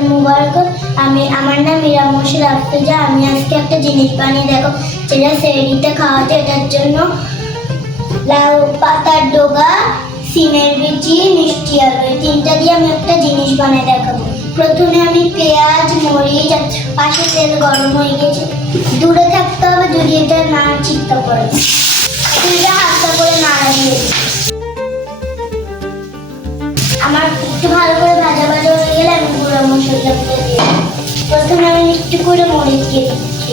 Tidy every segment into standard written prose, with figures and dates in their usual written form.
রমজান মুবারক। আমার নাম মীরা মশির আফরোজা। আমি আজকে একটা জিনিস বানিয়ে দেখো, যেটা সেহরিতে খাওয়াতে। এটার জন্য লাউ পাতার ডগা, সিমের বিচি, মিষ্টি আলু, এই তিনটা দিয়ে আমি একটা জিনিস বানিয়ে দেখাবো। প্রথমে আমি পেঁয়াজ, মরিচ, পাশে তেল গরম হয়ে গেছে, দূরে থাকতে হবে যদি এটা না চিন্তা করে। এটা হালকা করে নাড়া দিয়ে আমার একটু ভালো করে ভাজা ভাজা হয়ে গেলে আমি গুঁড়ো মশলা দিয়ে দিই। প্রথমে আমি একটু করে মরিচ দিয়ে দিচ্ছি,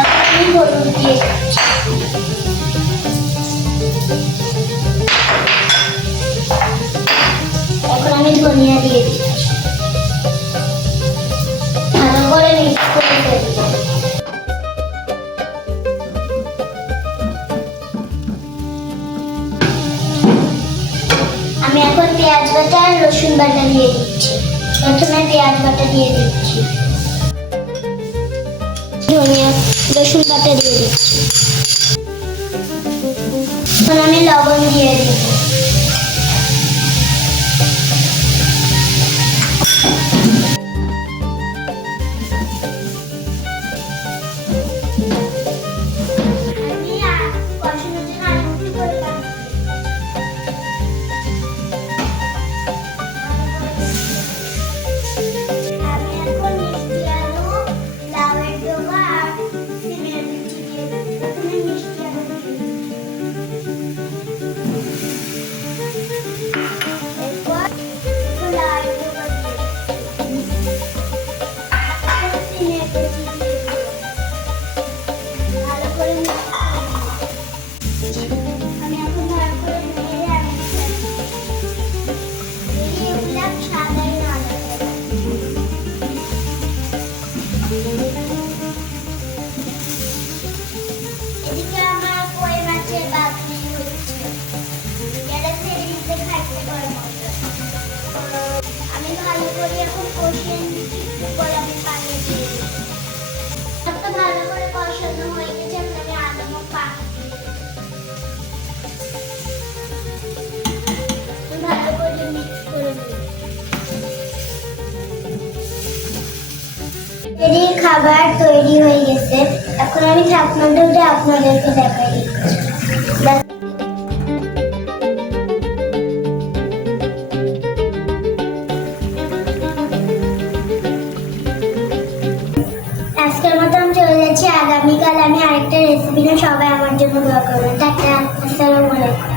এখন আমি হলুদ দিয়ে দিচ্ছি, এখন আমি ধনিয়া দিয়ে দিচ্ছি, ভালো করে মিক্স করে ফেলবো। আমি এখন পেঁয়াজ বাটা আর রসুন বাটা দিয়ে দিচ্ছি। প্রথমে পেঁয়াজ বাটা দিয়ে দিচ্ছি, ধনিয়া রসুন বাটা দিয়ে দিচ্ছি, এখন আমি লবণ দিয়ে দিব। এদিকে আমার কই মাছের বাবলি হচ্ছে, এটা সেরিতে খাইতে পারে। আমি ভালো করে এখন কষিয়ে নিচ্ছি, পরে আমি পানি দিয়ে দিচ্ছি। একটা ভালো করে কষানো হয়ে গেছে, এখন আমি আদা পানি ভালো করে মিক্স করে দিই। এদিকে খাবার তৈরি হয়ে গেছে, এখন আমি ঢাকনাটা উঠে আপনাদেরকে দেখাই দিচ্ছি। আজকের মতো আমি চলে যাচ্ছি, আগামীকাল আমি আরেকটা রেসিপি নিয়ে। সবাই আমার জন্য দোয়া করবেন। টাটা, আসসালামু আলাইকুম।